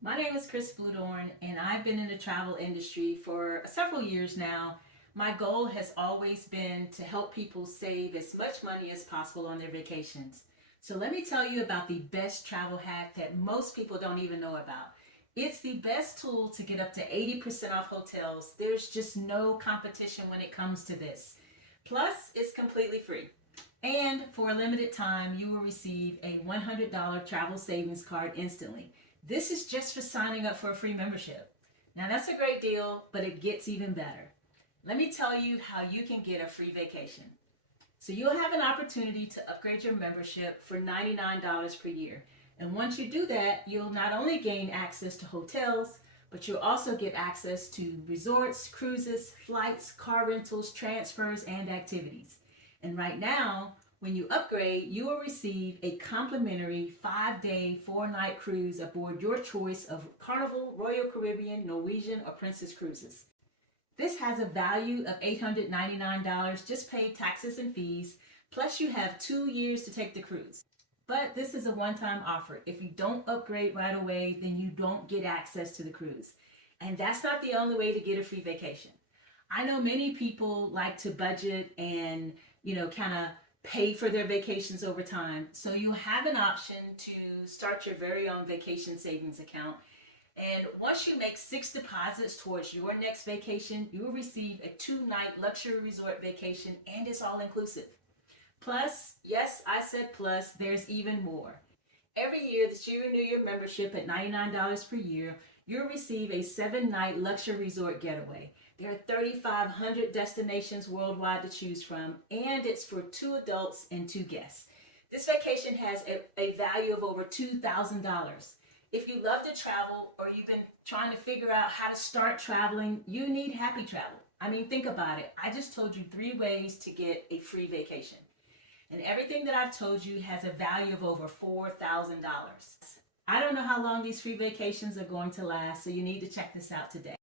My name is Chris Bludorn, and I've been in the travel industry for several years now. My goal has always been to help people save as much money as possible on their vacations. So, let me tell you about the best travel hack that most people don't even know about. It's the best tool to get up to 80% off hotels. There's just no competition when it comes to this. Plus, it's completely free. And for a limited time, you will receive a $100 travel savings card instantly. This is just for signing up for a free membership. Now, that's a great deal, but it gets even better. Let me tell you how you can get a free vacation. So, you'll have an opportunity to upgrade your membership for $99 per year. And once you do that, you'll not only gain access to hotels, but you'll also get access to resorts, cruises, flights, car rentals, transfers, and activities. And right now, when you upgrade, you will receive a complimentary 5-day, 4-night cruise aboard your choice of Carnival, Royal Caribbean, Norwegian, or Princess Cruises. This has a value of $899, just pay taxes and fees, plus you have 2 years to take the cruise. But this is a one-time offer. If you don't upgrade right away, then you don't get access to the cruise. And that's not the only way to get a free vacation. I know many people like to budget and, kind of pay for their vacations over time. So you have an option to start your very own vacation savings account. And once you make 6 deposits towards your next vacation, you will receive a 2-night luxury resort vacation, and it's all inclusive. Plus, yes, I said plus, there's even more. Every year that you renew your membership at $99 per year, you'll receive a 7-night luxury resort getaway. There are 3,500 destinations worldwide to choose from, and it's for 2 adults and 2 guests. This vacation has a value of over $2,000. If you love to travel or you've been trying to figure out how to start traveling, you need Happy Travel. I mean, think about it. I just told you 3 ways to get a free vacation. And everything that I've told you has a value of over $4,000. I don't know how long these free vacations are going to last, so you need to check this out today.